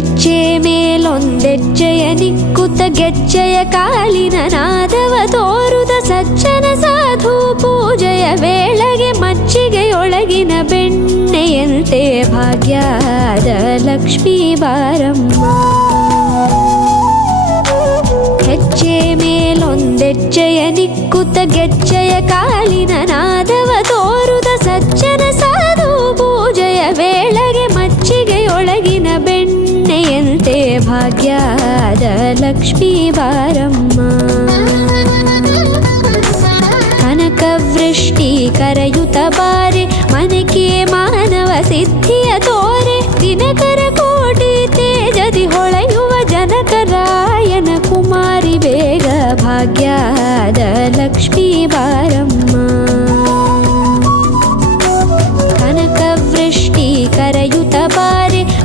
ಹೆಜ್ಜೆ ಮೇಲೊಂದೆಜ್ಜೆಯ ನಿಕ್ಕುತ್ತ ಗೆಜ್ಜೆಯ ಕಾಲಿನ ನಾದವ ತೋರುದ ಸಜ್ಜನ ಸಾಧು ಪೂಜೆಯ ವೇಳೆಗೆ ಮಜ್ಜಿಗೆಯೊಳಗಿನ ಬೆಣ್ಣೆಯಂತೆ ಭಾಗ್ಯದ ಲಕ್ಷ್ಮೀ ಬಾರಮ್ಮ. ಹೆಜ್ಜೆ ಮೇಲೊಂದೆಜ್ಜೆಯ ನಿಕ್ಕುತ್ತ ಗೆಜ್ಜೆಯ ಕಾಲಿನ ನಾದವ ತೋರುದ ಸಜ್ಜನ ಸಾಧು ಪೂಜೆಯ ವೇಳೆಗೆ ಮಜ್ಜಿಗೆಯೊಳಗಿನ ಬೆಣ್ಣೆಯಂತೆ ಭಾಗ್ಯದ ಲಕ್ಷ್ಮೀ ಬಾರಮ್ಮ. ಕನಕವೃಷ್ಟಿ ಕರೆಯುತ ಬಾರೆ ಮನಕೆ ಮಾನವ ಸಿದ್ಧಿಯ ತೋರೆ ದಿನಕರ ಕೋಟಿ ತೇಜದಿ ಹೊಳೆಯುವ ಜನಕರಾಯನ ಕುಮಾರಿ ಬೇಗ ಭಾಗ್ಯದ ಲಕ್ಷ್ಮೀ ಬಾರಮ್ಮ.